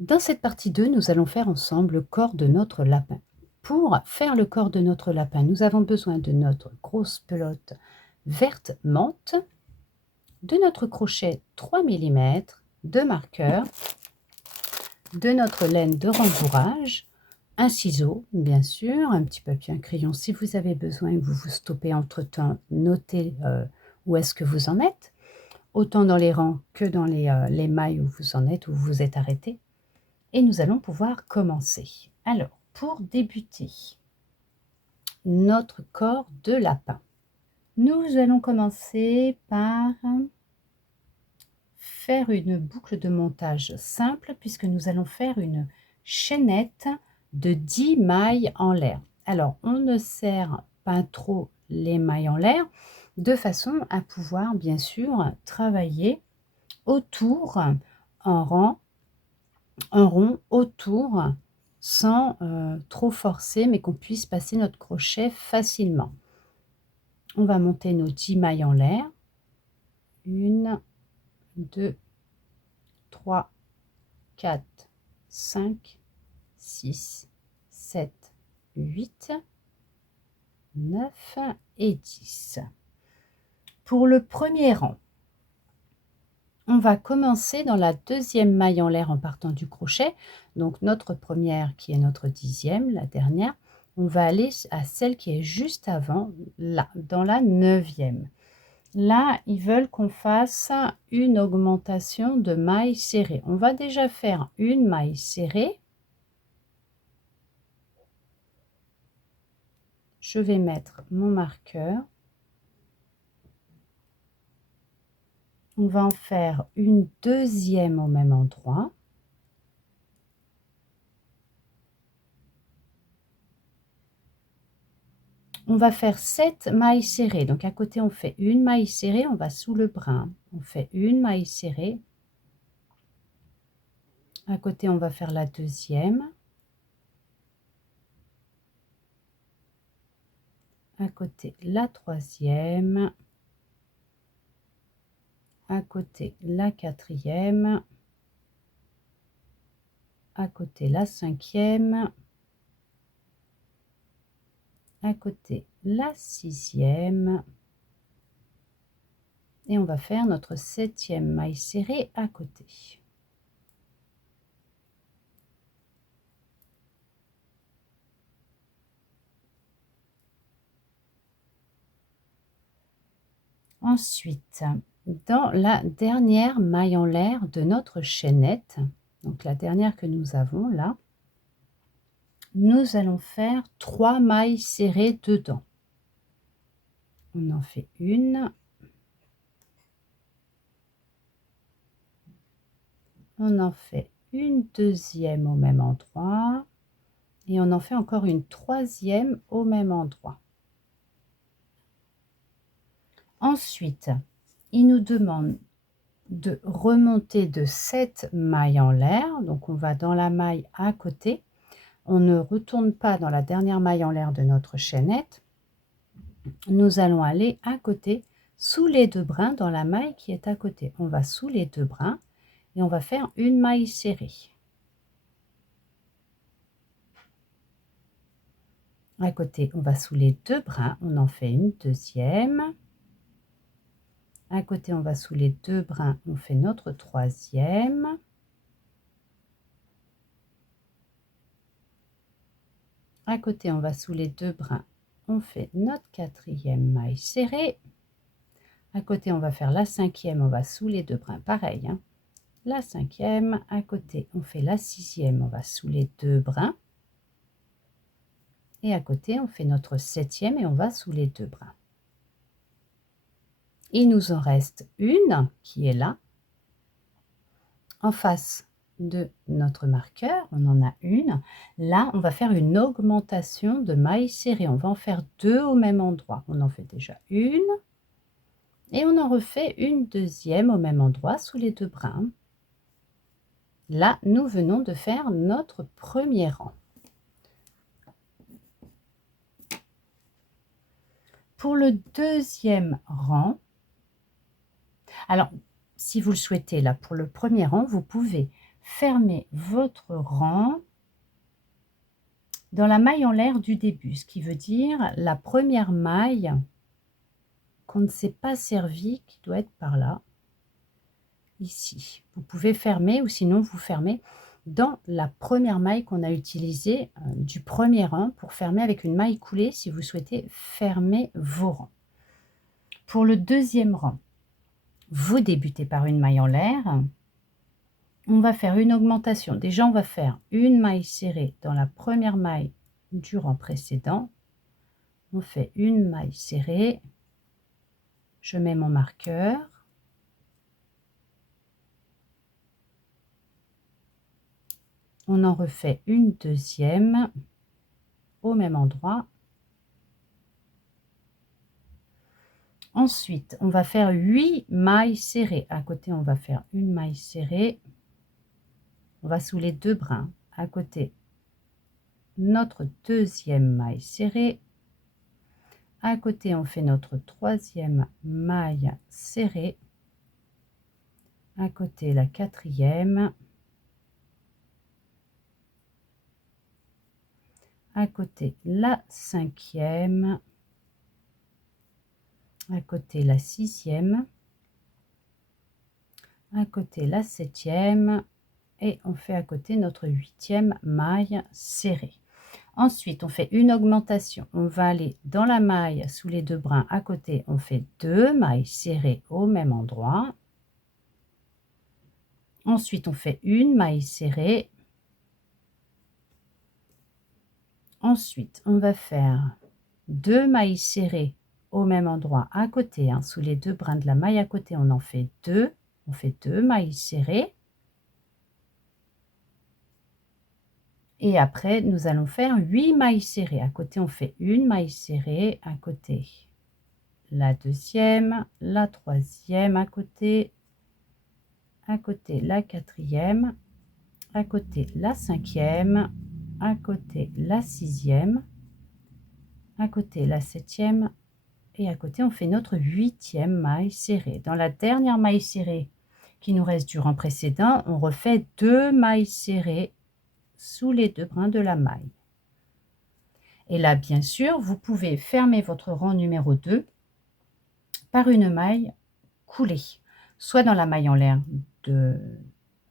Dans cette partie 2, nous allons faire ensemble le corps de notre lapin. Pour faire le corps de notre lapin, nous avons besoin de notre grosse pelote verte menthe, de notre crochet 3 mm, de marqueur, de notre laine de rembourrage, un ciseau, bien sûr, un petit papier, un crayon si vous avez besoin, vous vous stoppez entre-temps, notez où est-ce que vous en êtes, autant dans les rangs que dans les mailles où vous en êtes, où vous vous êtes arrêté. Et nous allons pouvoir commencer. Alors, pour débuter notre corps de lapin, nous allons commencer par faire une boucle de montage simple puisque nous allons faire une chaînette de 10 mailles en l'air. Alors, on ne serre pas trop les mailles en l'air de façon à pouvoir bien sûr travailler autour en rond autour sans trop forcer, mais qu'on puisse passer notre crochet facilement. On va monter nos 10 mailles en l'air. 1, 2, 3, 4, 5, 6, 7, 8, 9 et 10. Pour le premier rang, on va commencer dans la deuxième maille en l'air en partant du crochet. Donc notre première qui est notre 10e, la dernière, on va aller à celle qui est juste avant, là, dans la 9e. Là, ils veulent qu'on fasse une augmentation de mailles serrées. On va déjà faire une maille serrée. Je vais mettre mon marqueur. On va en faire une deuxième au même endroit. On va faire 7 mailles serrées. Donc à côté, on fait une maille serrée, on va sous le brin. On fait une maille serrée. À côté, on va faire la deuxième. À côté, la troisième. À côté, la quatrième. À côté, la cinquième. À côté, la sixième. Et on va faire notre 7e maille serrée à côté. Ensuite, dans la dernière maille en l'air de notre chaînette, donc la dernière que nous avons là, nous allons faire 3 mailles serrées dedans. On en fait une, on en fait une deuxième au même endroit et on en fait encore une troisième au même endroit. Ensuite, il nous demande de remonter de 7 mailles en l'air, donc on va dans la maille à côté, on ne retourne pas dans la dernière maille en l'air de notre chaînette, nous allons aller à côté sous les 2 brins dans la maille qui est à côté. On va sous les 2 brins et on va faire une maille serrée. À côté, on va sous les 2 brins, on en fait une deuxième. À côté, on va sous les 2 brins, on fait notre troisième. À côté, on va sous les 2 brins, on fait notre quatrième maille serrée. À côté, on va faire la cinquième, on va sous les 2 brins, pareil, hein. La cinquième, à côté, on fait la sixième, on va sous les 2 brins. Et à côté, on fait notre septième et on va sous les 2 brins. Il nous en reste une qui est là, en face de notre marqueur, on en a une. Là, on va faire une augmentation de mailles serrées. On va en faire 2 au même endroit. On en fait déjà une et on en refait une deuxième au même endroit sous les 2 brins. Là, nous venons de faire notre premier rang. Pour le deuxième rang, alors si vous le souhaitez, là pour le premier rang, vous pouvez fermer votre rang dans la maille en l'air du début, ce qui veut dire la première maille qu'on ne s'est pas servi, qui doit être par là, ici. Vous pouvez fermer ou sinon vous fermez dans la première maille qu'on a utilisée du premier rang pour fermer avec une maille coulée si vous souhaitez fermer vos rangs. Pour le deuxième rang, vous débutez par une maille en l'air. On va faire une augmentation. Déjà, on va faire une maille serrée dans la première maille du rang précédent. On fait une maille serrée. Je mets mon marqueur. On en refait une deuxième au même endroit. Ensuite, on va faire 8 mailles serrées. À côté, on va faire une maille serrée. On va sous les deux brins. À côté, notre deuxième maille serrée. À côté, on fait notre troisième maille serrée. À côté, la quatrième. À côté, la cinquième. À côté, la sixième. À côté, la septième. Et on fait à côté notre huitième maille serrée. Ensuite, on fait une augmentation. On va aller dans la maille sous les deux brins. À côté, on fait 2 mailles serrées au même endroit. Ensuite, on fait une maille serrée. Ensuite, on va faire 2 mailles serrées au même endroit à côté. Sous les deux brins de la maille à côté, on en fait 2. On fait 2 mailles serrées. Et après, nous allons faire 8 mailles serrées. À côté, on fait une maille serrée. À côté, la deuxième, la troisième à côté, la quatrième, à côté, la cinquième, à côté, la sixième, à côté, la septième, et à côté, on fait notre huitième maille serrée. Dans la dernière maille serrée qui nous reste du rang précédent, on refait 2 mailles serrées sous les deux brins de la maille. Et là, bien sûr, vous pouvez fermer votre rang numéro 2 par une maille coulée, soit dans la maille en l'air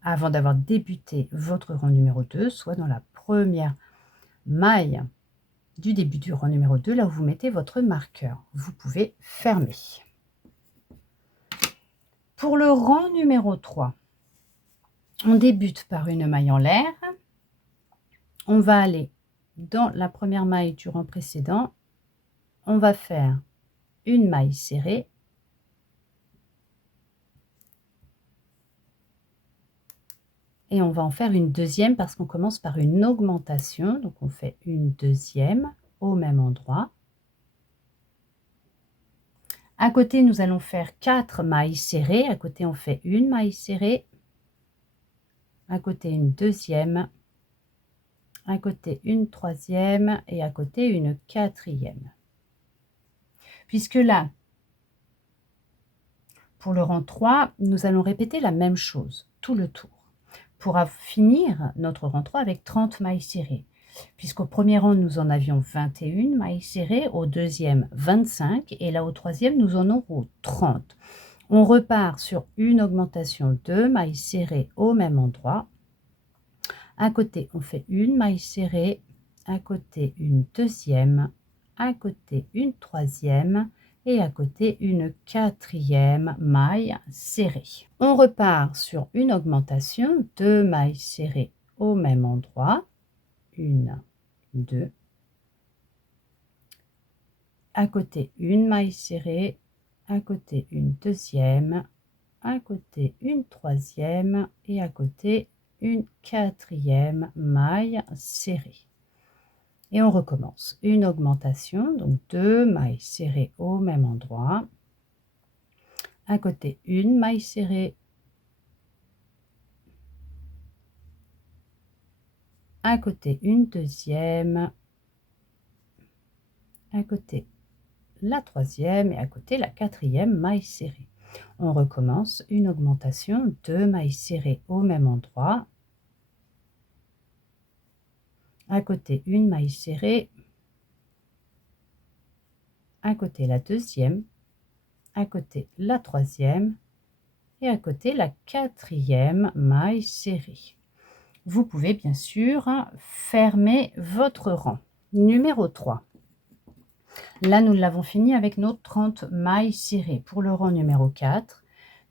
avant d'avoir débuté votre rang numéro 2, soit dans la première maille du début du rang numéro 2, là où vous mettez votre marqueur. Vous pouvez fermer. Pour le rang numéro 3, on débute par une maille en l'air. On va aller dans la première maille du rang précédent. On va faire une maille serrée. Et on va en faire une deuxième parce qu'on commence par une augmentation. Donc, on fait une deuxième au même endroit. À côté, nous allons faire 4 mailles serrées. À côté, on fait une maille serrée. À côté, une deuxième. À côté, une troisième. Et à côté, une quatrième. Puisque là, pour le rang 3, nous allons répéter la même chose, tout le tour, pour finir notre rang 3 avec 30 mailles serrées. Puisqu'au premier rang, nous en avions 21 mailles serrées, au deuxième 25, et là au troisième, nous en aurons 30. On repart sur une augmentation de mailles serrées au même endroit. À côté, on fait une maille serrée, à côté une deuxième, à côté une troisième, et à côté une quatrième maille serrée. On repart sur une augmentation, 2 mailles serrées au même endroit, 1, 2, à côté une maille serrée, à côté une deuxième, à côté une troisième et à côté une quatrième maille serrée. Et on recommence une augmentation, donc 2 mailles serrées au même endroit, à côté une maille serrée, à côté une deuxième, à côté la troisième et à côté la quatrième maille serrée. On recommence une augmentation, 2 mailles serrées au même endroit, à côté une maille serrée, à côté la deuxième, à côté la troisième et à côté la quatrième maille serrée. Vous pouvez bien sûr fermer votre rang. Numéro 3. Là, nous l'avons fini avec nos 30 mailles serrées. Pour le rang numéro 4,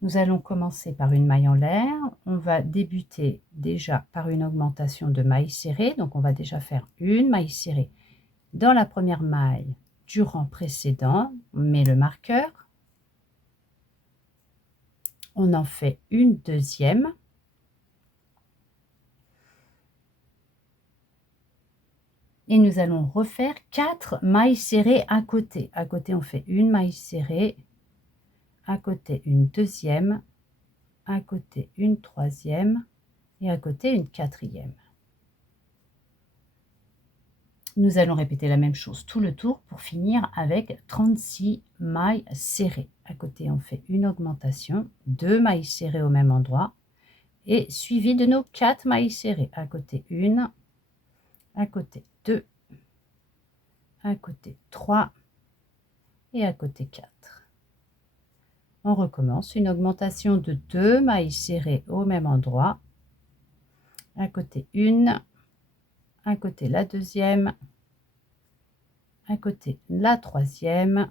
nous allons commencer par une maille en l'air. On va débuter déjà par une augmentation de mailles serrées. Donc, on va déjà faire une maille serrée dans la première maille du rang précédent. On met le marqueur. On en fait une deuxième. Et nous allons refaire 4 mailles serrées à côté. À côté, on fait une maille serrée, à côté une deuxième, à côté une troisième et à côté une quatrième. Nous allons répéter la même chose tout le tour pour finir avec 36 mailles serrées. À côté, on fait une augmentation, 2 mailles serrées au même endroit et suivi de nos 4 mailles serrées. À côté une, à côté 2, à côté 3 et à côté 4. On recommence une augmentation de 2 mailles serrées au même endroit, à côté une, à côté la deuxième, à côté la troisième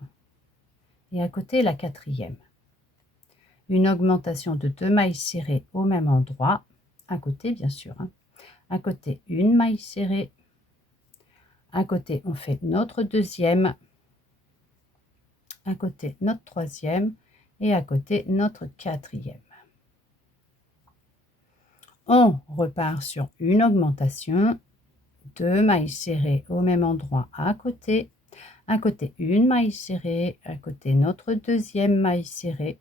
et à côté la quatrième. Une augmentation de 2 mailles serrées au même endroit, à côté bien sûr, à côté une maille serrée, à côté on fait notre deuxième, à côté notre troisième et à côté notre quatrième. On repart sur une augmentation, 2 mailles serrées au même endroit à côté une maille serrée, à côté notre deuxième maille serrée,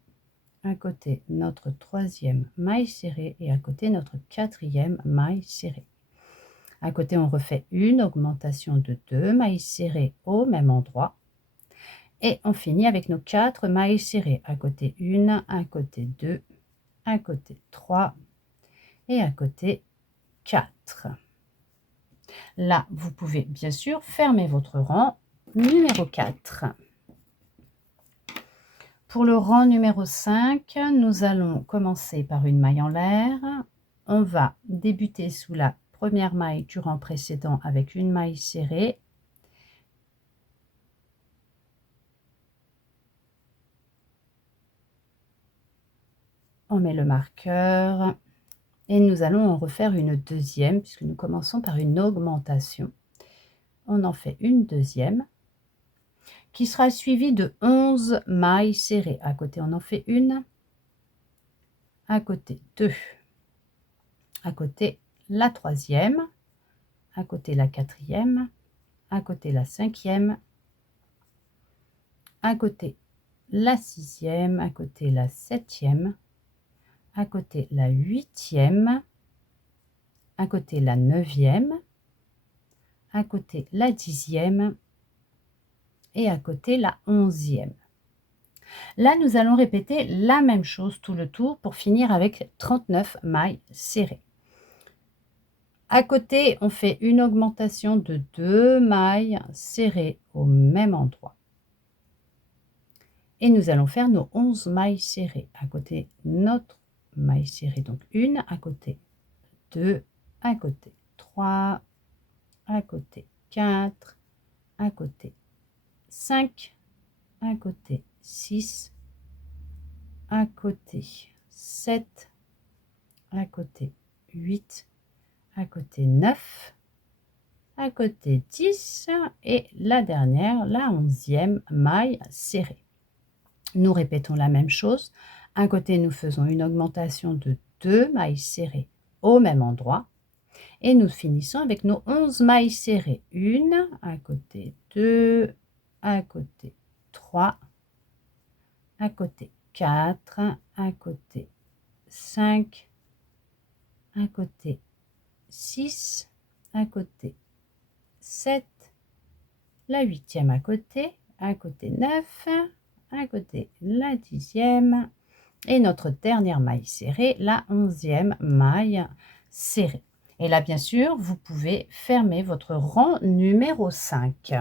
à côté notre troisième maille serrée et à côté notre quatrième maille serrée. À côté, on refait une augmentation de 2 mailles serrées au même endroit. Et on finit avec nos 4 mailles serrées. À côté une, à côté 2, à côté 3 et à côté 4. Là, vous pouvez bien sûr fermer votre rang numéro 4. Pour le rang numéro 5, nous allons commencer par une maille en l'air. On va débuter sous la première maille du rang précédent avec une maille serrée. On met le marqueur et nous allons en refaire une deuxième puisque nous commençons par une augmentation. On en fait une deuxième qui sera suivie de 11 mailles serrées. À côté, on en fait une, à côté 2, à côté la troisième, à côté la quatrième, à côté la cinquième, à côté la sixième, à côté la septième, à côté la huitième, à côté la neuvième, à côté la dixième et à côté la onzième. Là, nous allons répéter la même chose tout le tour pour finir avec 39 mailles serrées. À côté, on fait une augmentation de 2 mailles serrées au même endroit. Et nous allons faire nos 11 mailles serrées. À côté, notre maille serrée, donc une, à côté 2, à côté 3, à côté 4, à côté 5, à côté 6, à côté 7, à côté 8, à côté 9, à côté 10 et la dernière, la 11e maille serrée. Nous répétons la même chose. À côté, nous faisons une augmentation de 2 mailles serrées au même endroit. Et nous finissons avec nos 11 mailles serrées. Une, à côté 2, à côté 3, à côté 4, à côté 5, à côté 6, à côté 7, la 8e à côté 9, à côté la 10e et notre dernière maille serrée, la 11e maille serrée. Et là, bien sûr, vous pouvez fermer votre rang numéro 5.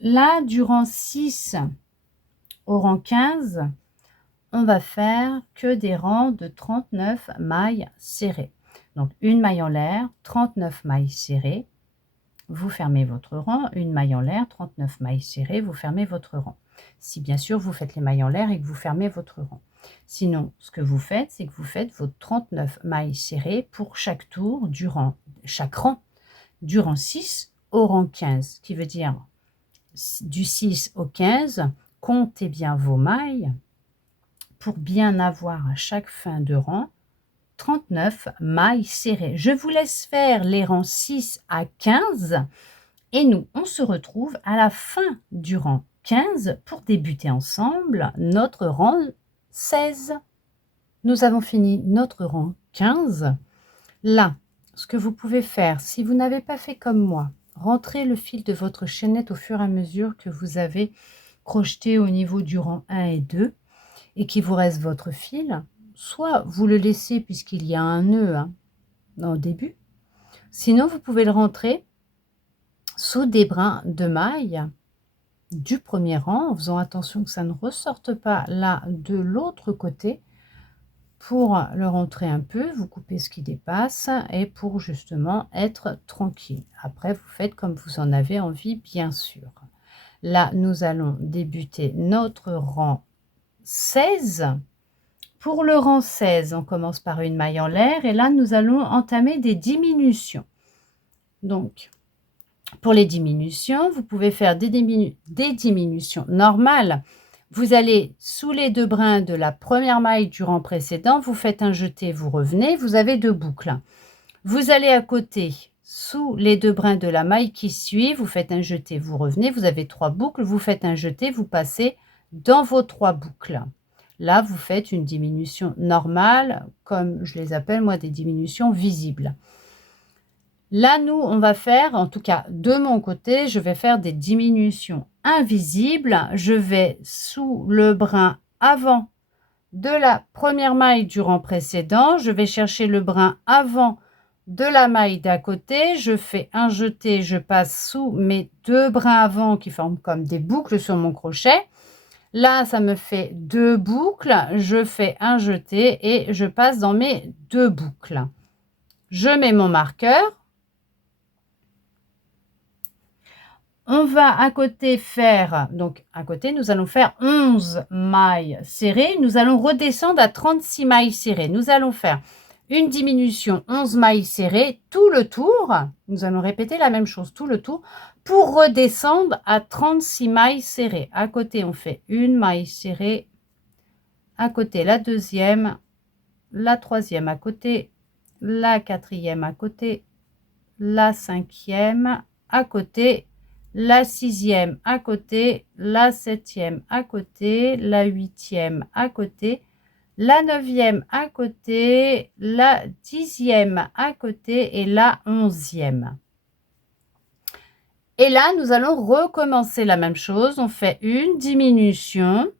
Là, du rang 6 au rang 15, on va faire que des rangs de 39 mailles serrées. Donc, une maille en l'air, 39 mailles serrées. Vous fermez votre rang, une maille en l'air, 39 mailles serrées, vous fermez votre rang. Si bien sûr vous faites les mailles en l'air et que vous fermez votre rang. Sinon, ce que vous faites, c'est que vous faites vos 39 mailles serrées pour chaque tour durant chaque rang, du rang 6 au rang 15, qui veut dire du 6 au 15, comptez bien vos mailles pour bien avoir à chaque fin de rang 39 mailles serrées. Je vous laisse faire les rangs 6 à 15 et nous, on se retrouve à la fin du rang 15 pour débuter ensemble notre rang 16. Nous avons fini notre rang 15. Là, ce que vous pouvez faire, si vous n'avez pas fait comme moi, rentrez le fil de votre chaînette au fur et à mesure que vous avez crocheté au niveau du rang 1 et 2 et qu'il vous reste votre fil. Soit vous le laissez puisqu'il y a un nœud au début. Sinon, vous pouvez le rentrer sous des brins de maille du premier rang en faisant attention que ça ne ressorte pas là de l'autre côté. Pour le rentrer un peu, vous coupez ce qui dépasse et pour justement être tranquille. Après, vous faites comme vous en avez envie, bien sûr. Là, nous allons débuter notre rang 16. Pour le rang 16, on commence par une maille en l'air et là, nous allons entamer des diminutions. Donc, pour les diminutions, vous pouvez faire des diminutions normales. Vous allez sous les deux brins de la première maille du rang précédent, vous faites un jeté, vous revenez, vous avez deux boucles. Vous allez à côté, sous les deux brins de la maille qui suit, vous faites un jeté, vous revenez, vous avez trois boucles, vous faites un jeté, vous passez dans vos trois boucles. Là, vous faites une diminution normale, comme je les appelle moi des diminutions visibles. Là, nous, on va faire, en tout cas de mon côté, je vais faire des diminutions invisibles. Je vais sous le brin avant de la première maille du rang précédent. Je vais chercher le brin avant de la maille d'à côté. Je fais un jeté, je passe sous mes deux brins avant qui forment comme des boucles sur mon crochet. Là, ça me fait deux boucles. Je fais un jeté et je passe dans mes deux boucles. Je mets mon marqueur. On va à côté faire, donc à côté, nous allons faire 11 mailles serrées. Nous allons redescendre à 36 mailles serrées. Nous allons faire une diminution 11 mailles serrées tout le tour. Nous allons répéter la même chose tout le tour pour redescendre à 36 mailles serrées. À côté, on fait une maille serrée. À côté, la deuxième, la troisième à côté, la quatrième à côté, la cinquième à côté, la sixième à côté, la septième à côté, la huitième à côté, la neuvième à côté, la dixième à côté et la onzième. Et là, nous allons recommencer la même chose. On fait une diminution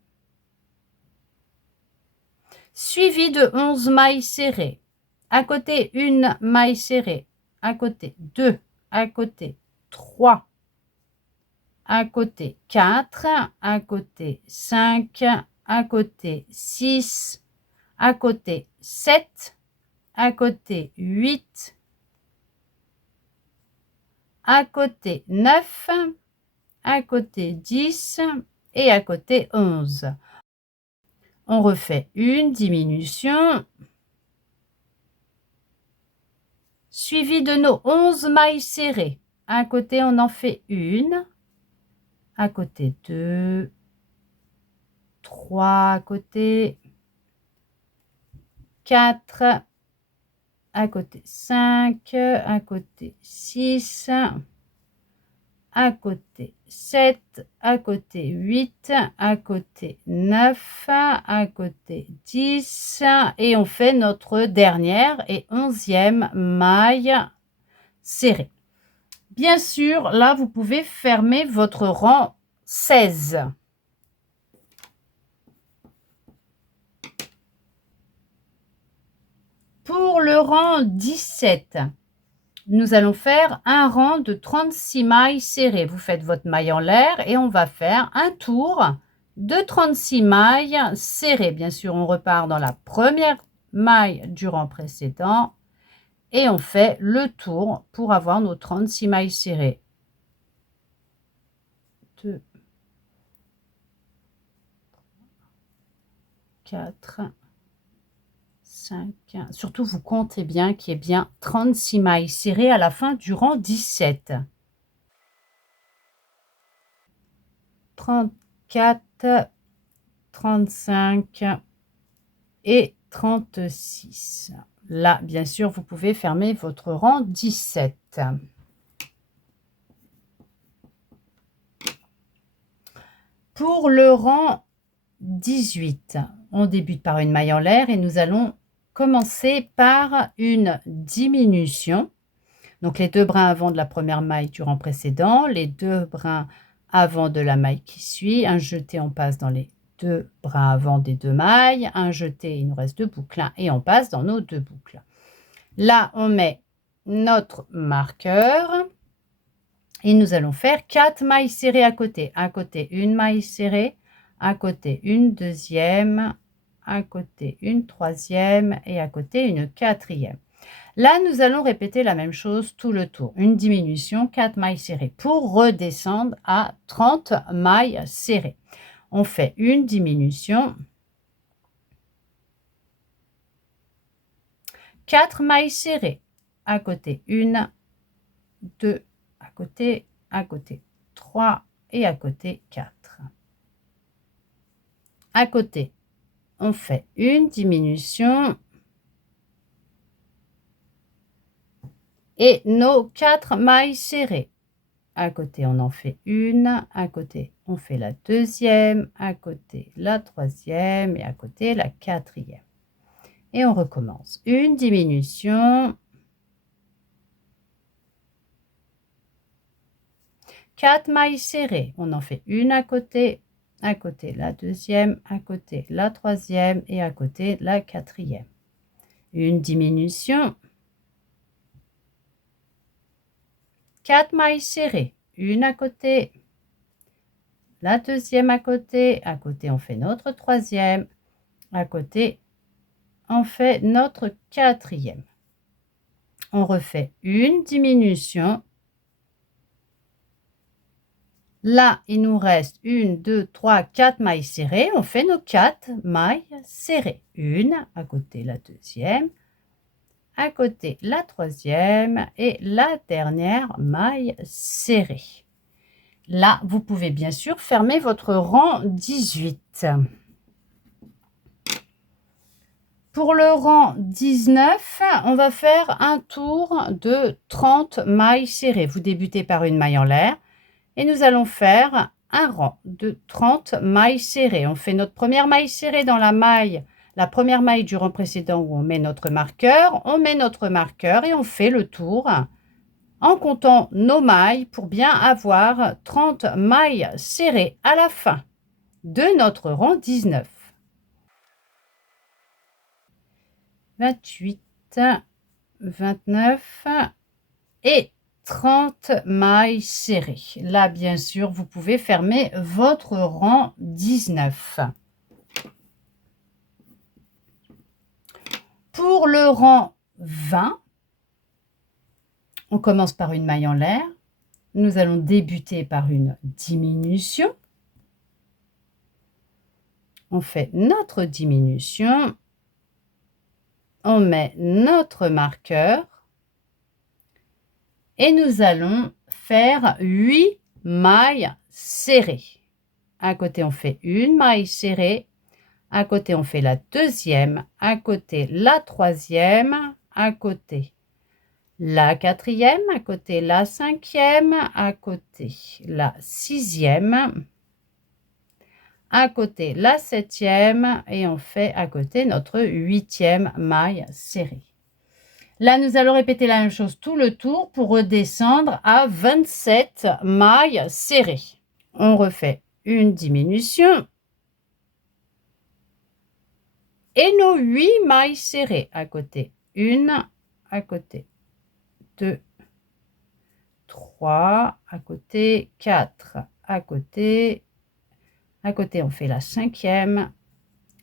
suivie de 11 mailles serrées. À côté, une maille serrée. À côté, 2. À côté, 3. À côté 4, à côté 5, à côté 6, à côté 7, à côté 8, à côté 9, à côté 10 et à côté 11. On refait une diminution suivie de nos 11 mailles serrées. À côté, on en fait une. À côté 2, 3 à côté, 4, à côté 5, à côté 6, à côté 7, à côté 8, à côté 9, à côté 10 et on fait notre dernière et 11e maille serrée. Bien sûr, là, vous pouvez fermer votre rang 16. le rang 17, nous allons faire un rang de 36 mailles serrées. Vous faites votre maille en l'air et on va faire un tour de 36 mailles serrées. Bien sûr, on repart dans la première maille du rang précédent et on fait le tour pour avoir nos 36 mailles serrées. 2, 4, 5, surtout vous comptez bien qu'il y ait bien 36 mailles serrées à la fin du rang 17. 34, 35 et 36. Là, bien sûr, vous pouvez fermer votre rang 17. Pour le rang 18, on débute par une maille en l'air et nous allons commencer par une diminution. Donc les 2 brins avant de la première maille du rang précédent, les 2 brins avant de la maille qui suit, un jeté, on passe dans les 2 brins avant des 2 mailles, un jeté, il nous reste 2 boucles et on passe dans nos 2 boucles. Là, on met notre marqueur et nous allons faire 4 mailles serrées à côté. À côté, une maille serrée, à côté, une deuxième, à côté, une troisième et à côté, une quatrième. Là, nous allons répéter la même chose tout le tour. Une diminution, 4 mailles serrées pour redescendre à 30 mailles serrées. On fait une diminution, 4 mailles serrées, à côté 1, 2, à côté 3 et à côté 4. À côté, on fait une diminution et nos 4 mailles serrées. À côté, on en fait une, à côté, on fait la deuxième, à côté, la troisième et à côté, la quatrième. Et on recommence. Une diminution, 4 mailles serrées. On en fait une à côté, la deuxième, à côté, la troisième et à côté, la quatrième. Une diminution, 4 mailles serrées, une à côté, la deuxième à côté on fait notre troisième, à côté on fait notre quatrième. On refait une diminution. Là, il nous reste 1, 2, 3, 4 mailles serrées. On fait nos 4 mailles serrées. Une à côté la deuxième, à côté la troisième et la dernière maille serrée. Là, vous pouvez bien sûr fermer votre rang 18. Pour le rang 19, on va faire un tour de 30 mailles serrées. Vous débutez par une maille en l'air et nous allons faire un rang de 30 mailles serrées. On fait notre première maille serrée dans la première maille du rang précédent où on met notre marqueur. On met notre marqueur et on fait le tour en comptant nos mailles pour bien avoir 30 mailles serrées à la fin de notre rang 19. 28, 29 et 30 mailles serrées. Là, bien sûr, vous pouvez fermer votre rang 19. Pour le rang 20, on commence par une maille en l'air. Nous allons débuter par une diminution. On fait notre diminution. On met notre marqueur. Et nous allons faire 8 mailles serrées. À côté, on fait une maille serrée. À côté, on fait la deuxième. À côté, la troisième. À côté, la quatrième. À côté, la cinquième. À côté, la sixième. À côté, la septième. Et on fait à côté notre 8e maille serrée. Là, nous allons répéter la même chose tout le tour pour redescendre à 27 mailles serrées. On refait une diminution. Et nos 8 mailles serrées. À côté, 1, à côté 2, 3, à côté 4, à côté on fait la 5e,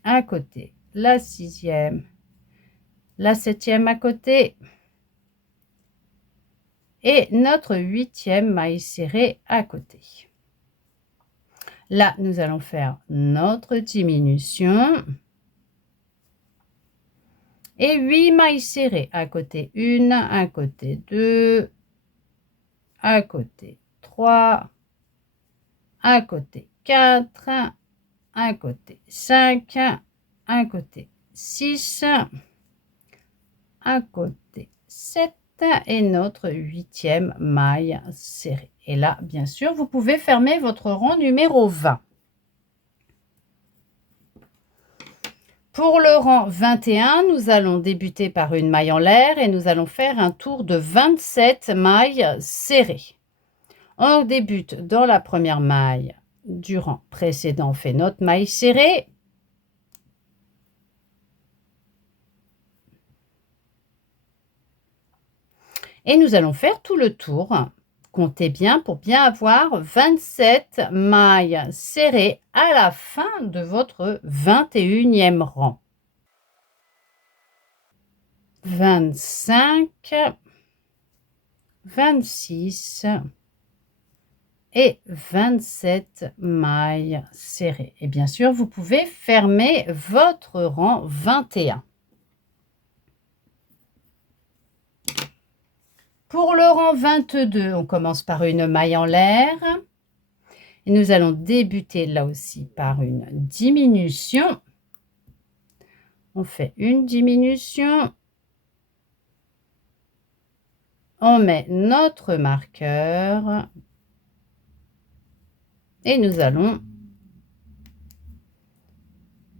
à côté la 6e, la 7e à côté et notre 8e maille serrée à côté. Là, nous allons faire notre diminution et 8 mailles serrées à côté 1, à côté 2, à côté 3, à côté 4, à côté 5, à côté 6, à côté 7 et notre 8e maille serrée. Et là, bien sûr, vous pouvez fermer votre rang numéro 20. Pour le rang 21, nous allons débuter par une maille en l'air et nous allons faire un tour de 27 mailles serrées. On débute dans la première maille du rang précédent, on fait notre maille serrée. Et nous allons faire tout le tour. Comptez bien pour bien avoir 27 mailles serrées à la fin de votre 21e rang. 25, 26 et 27 mailles serrées. Et bien sûr, vous pouvez fermer votre rang 21. Pour le rang 22, on commence par une maille en l'air. Et nous allons débuter là aussi par une diminution. On fait une diminution. On met notre marqueur. Et nous allons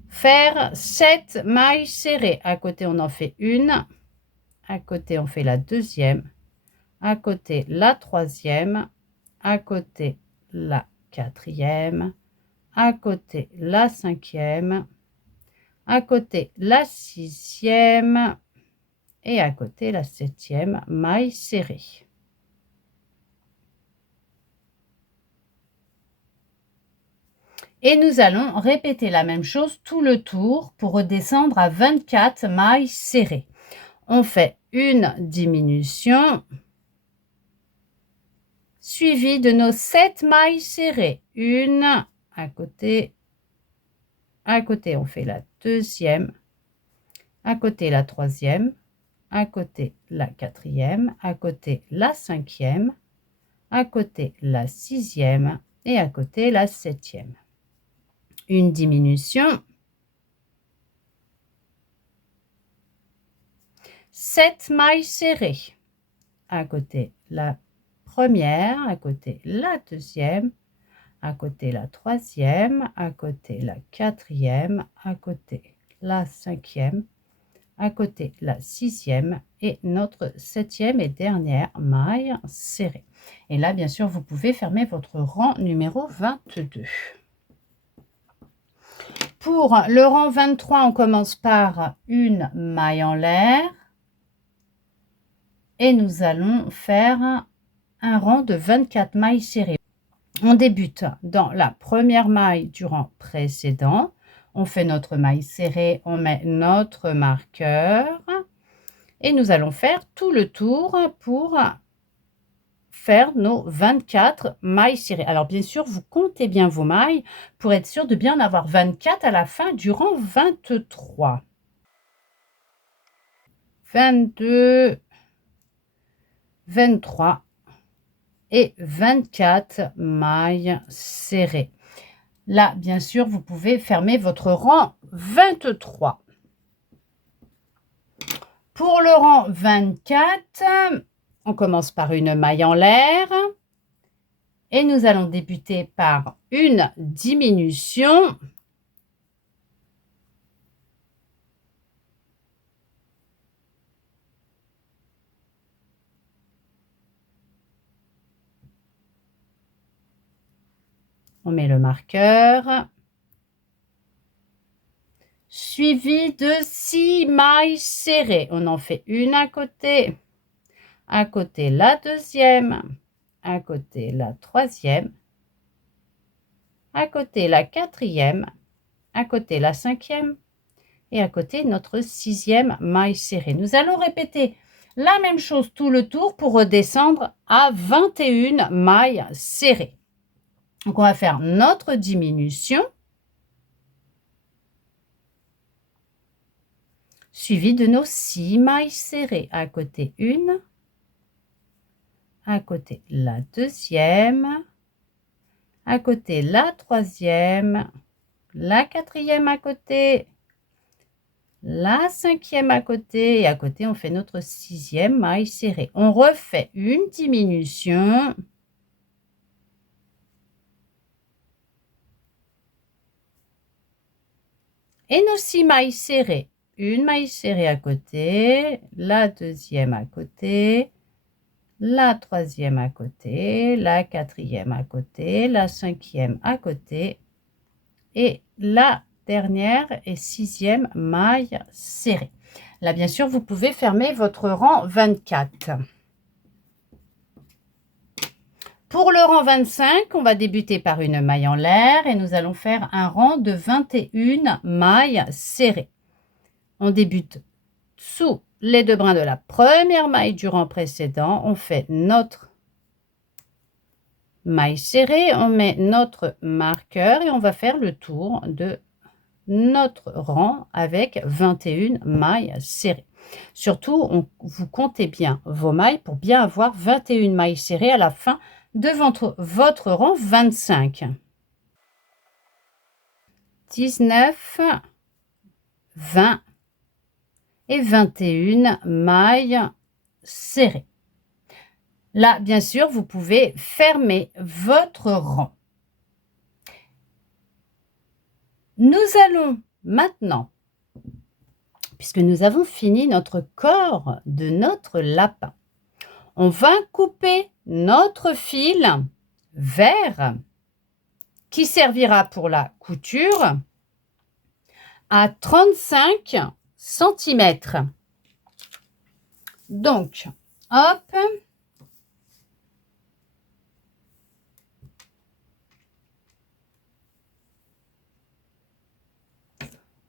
faire 7 mailles serrées. À côté, on en fait une. À côté, on fait la deuxième. À côté, la troisième. À côté, la quatrième. À côté, la cinquième. À côté, la sixième. Et à côté, la 7e maille serrée. Et nous allons répéter la même chose tout le tour pour redescendre à 24 mailles serrées. On fait une diminution suivie de nos 7 mailles serrées. Une à côté on fait la deuxième, à côté la troisième, à côté la quatrième, à côté la cinquième, à côté la sixième et à côté la septième. Une diminution, 7 mailles serrées, à côté la première, à côté la deuxième, à côté la troisième, à côté la quatrième, à côté la cinquième, à côté la sixième et notre 7e et dernière maille serrée. Et là, bien sûr, vous pouvez fermer votre rang numéro 22. Pour le rang 23, on commence par une maille en l'air et nous allons faire un rang de 24 mailles serrées. On débute dans la première maille du rang précédent. On fait notre maille serrée, on met notre marqueur et nous allons faire tout le tour pour faire nos 24 mailles serrées. Alors bien sûr, vous comptez bien vos mailles pour être sûr de bien en avoir 24 à la fin du rang 23. 22, 23 et 24 mailles serrées. Là, bien sûr, vous pouvez fermer votre rang 23. Pour le rang 24, on commence par une maille en l'air. Et nous allons débuter par une diminution. On met le marqueur. suivi de 6 mailles serrées. On en fait une à côté la deuxième, à côté la troisième, à côté la quatrième, à côté la cinquième et à côté notre sixième maille serrée. Nous allons répéter la même chose tout le tour pour redescendre à 21 mailles serrées. Donc, on va faire notre diminution suivie de nos 6 mailles serrées. À côté une, à côté la deuxième, à côté la troisième, la quatrième à côté, la cinquième à côté et à côté on fait notre sixième maille serrée. On refait une diminution et nos 6 mailles serrées. Une maille serrée à côté, la deuxième à côté, la troisième à côté, la quatrième à côté, la cinquième à côté et la dernière et sixième maille serrée. Là, bien sûr, vous pouvez fermer votre rang 24. Pour le rang 25, on va débuter par une maille en l'air et nous allons faire un rang de 21 mailles serrées. On débute sous les 2 brins de la première maille du rang précédent. On fait notre maille serrée, on met notre marqueur et on va faire le tour de notre rang avec 21 mailles serrées. Surtout, vous comptez bien vos mailles pour bien avoir 21 mailles serrées à la fin de votre rang 25. 19, 20 et 21 mailles serrées. Là, bien sûr, vous pouvez fermer votre rang. Nous allons maintenant, puisque nous avons fini notre corps de notre lapin, on va couper notre fil vert qui servira pour la couture à 35 cm. Donc, hop,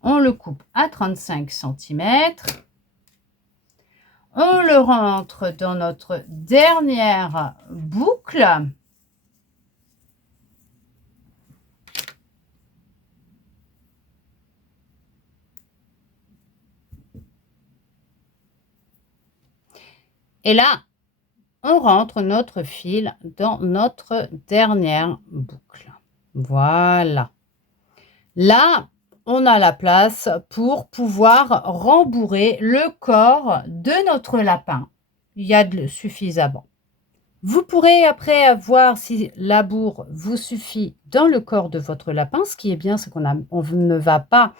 on le coupe à 35 cm. On le rentre dans notre dernière boucle. Et là, on rentre notre fil dans notre dernière boucle. Voilà. Là, on a la place pour pouvoir rembourrer le corps de notre lapin. Il y a suffisamment. Vous pourrez après voir si la bourre vous suffit dans le corps de votre lapin. Ce qui est bien, c'est qu'on ne va pas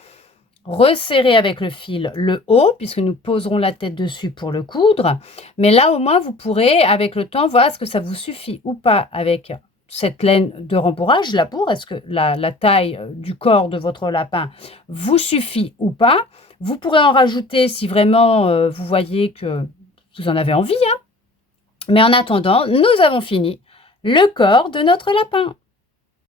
resserrer avec le fil le haut, puisque nous poserons la tête dessus pour le coudre. Mais là, au moins, vous pourrez, avec le temps, voir est-ce que ça vous suffit ou pas avec cette laine de rembourrage, la bourre. Est-ce que la taille du corps de votre lapin vous suffit ou pas? Vous pourrez en rajouter si vraiment vous voyez que vous en avez envie. Mais en attendant, nous avons fini le corps de notre lapin.